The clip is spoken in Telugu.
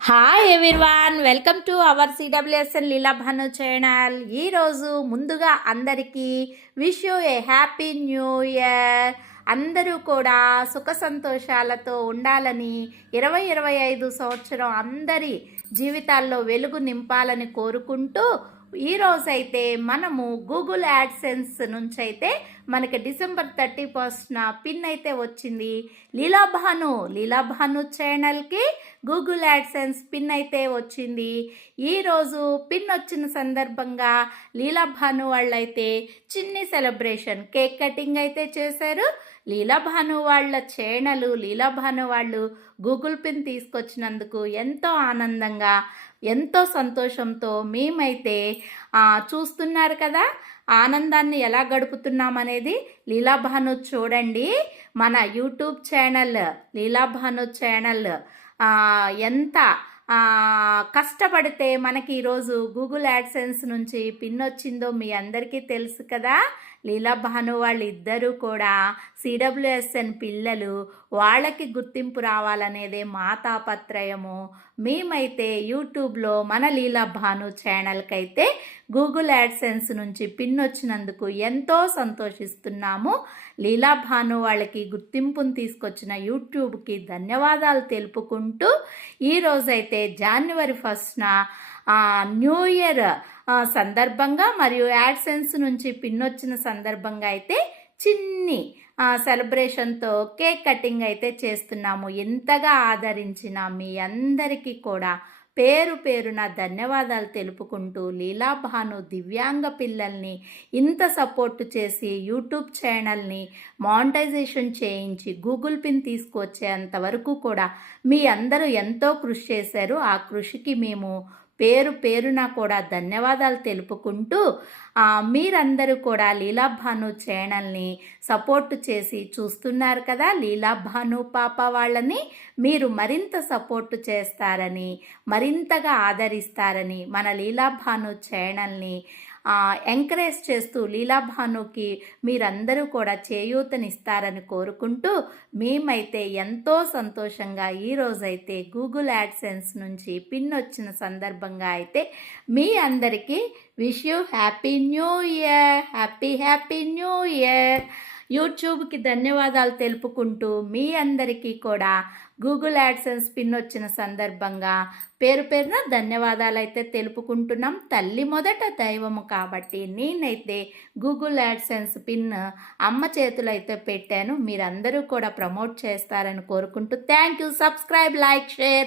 Hi everyone, welcome to our CWSN Leela Bhanu channel. ఈరోజు ముందుగా అందరికీ wish you A happy new year. అందరూ కూడా సుఖ సంతోషాలతో ఉండాలని 2025 సంవత్సరం అందరి జీవితాల్లో వెలుగు నింపాలని కోరుకుంటూ ఈరోజైతే మనము గూగుల్ యాడ్సెన్స్ నుంచి అయితే మనకి డిసెంబర్ 31న పిన్ అయితే వచ్చింది. లీలాభాను ఛానల్కి గూగుల్ యాడ్సెన్స్ పిన్ అయితే వచ్చింది. ఈరోజు పిన్ వచ్చిన సందర్భంగా లీలాభాను వాళ్ళైతే చిన్ని సెలబ్రేషన్ కేక్ కటింగ్ అయితే చేశారు. లీలాభాను వాళ్ళ ఛానల్ లీలాభాను వాళ్ళు గూగుల్ పిన్ తీసుకొచ్చినందుకు ఎంతో ఆనందంగా ఎంతో సంతోషంతో మేమైతే చూస్తున్నారు కదా ఆనందాన్ని ఎలా గడుపుతున్నామనేది. లీలాభాను చూడండి, మన యూట్యూబ్ ఛానల్ లీలాభాను ఛానల్ ఎంత కష్టపడితే మనకి ఈరోజు గూగుల్ యాడ్సెన్స్ నుంచి పిన్ వచ్చిందో మీ అందరికీ తెలుసు కదా. లీలాభాను వాళ్ళు ఇద్దరూ కూడా సిడబ్ల్యూఎస్ఎన్ పిల్లలు, వాళ్ళకి గుర్తింపు రావాలనేదే మా తాపత్రయము. మేమైతే యూట్యూబ్లో మన లీలాభాను ఛానల్కి అయితే గూగుల్ యాడ్సెన్స్ నుంచి పిన్ వచ్చినందుకు ఎంతో సంతోషిస్తున్నాము. లీలాభాను వాళ్ళకి గుర్తింపును తీసుకొచ్చిన యూట్యూబ్కి ధన్యవాదాలు తెలుపుకుంటూ ఈరోజైతే జనవరి 1న న్యూ ఇయర్ సందర్భంగా మరియు యాడ్సెన్స్ నుంచి పిన్ వచ్చిన సందర్భంగా అయితే చిన్ని సెలబ్రేషన్తో కేక్ కటింగ్ అయితే చేస్తున్నాము. ఎంతగా ఆదరించిన మీ అందరికీ కూడా పేరు పేరున ధన్యవాదాలు తెలుపుకుంటూ లీలాభాను దివ్యాంగ పిల్లల్ని ఇంత సపోర్ట్ చేసి యూట్యూబ్ ఛానల్ని మానిటైజేషన్ చేయించి గూగుల్ పిన్ తీసుకొచ్చేంత వరకు కూడా మీ అందరూ ఎంతో కృషి చేశారు. ఆ కృషికి మేము పేరు పేరున కూడా ధన్యవాదాలు తెలుపుకుంటూ మీరందరూ కూడా లీలాభాను ఛానల్ని సపోర్ట్ చేసి చూస్తున్నారు కదా. లీలాభాను పాప వాళ్ళని మీరు మరింత సపోర్ట్ చేస్తారని, మరింతగా ఆదరిస్తారని, మన లీలాభాను ఛానల్ని ఎంకరేజ్ చేస్తూ లీలాభానుకి మీరందరూ కూడా చేయూతనిస్తారని కోరుకుంటూ మేమైతే ఎంతో సంతోషంగా ఈరోజైతే గూగుల్ యాడ్సెన్స్ నుంచి పిన్ వచ్చిన సందర్భంగా అయితే మీ అందరికీ wish you happy new year, happy new year. యూట్యూబ్కి ధన్యవాదాలు తెలుపుకుంటూ మీ అందరికీ కూడా గూగుల్ యాడ్సెన్స్ పిన్ వచ్చిన సందర్భంగా పేరు పేరున ధన్యవాదాలు అయితే తెలుపుకుంటున్నాం. తల్లి మొదట దైవము కాబట్టి నేనైతే గూగుల్ యాడ్సెన్స్ పిన్ అమ్మ చేతులు అయితే పెట్టాను. మీరందరూ కూడా ప్రమోట్ చేస్తారని కోరుకుంటూ thank you. Subscribe, like, share.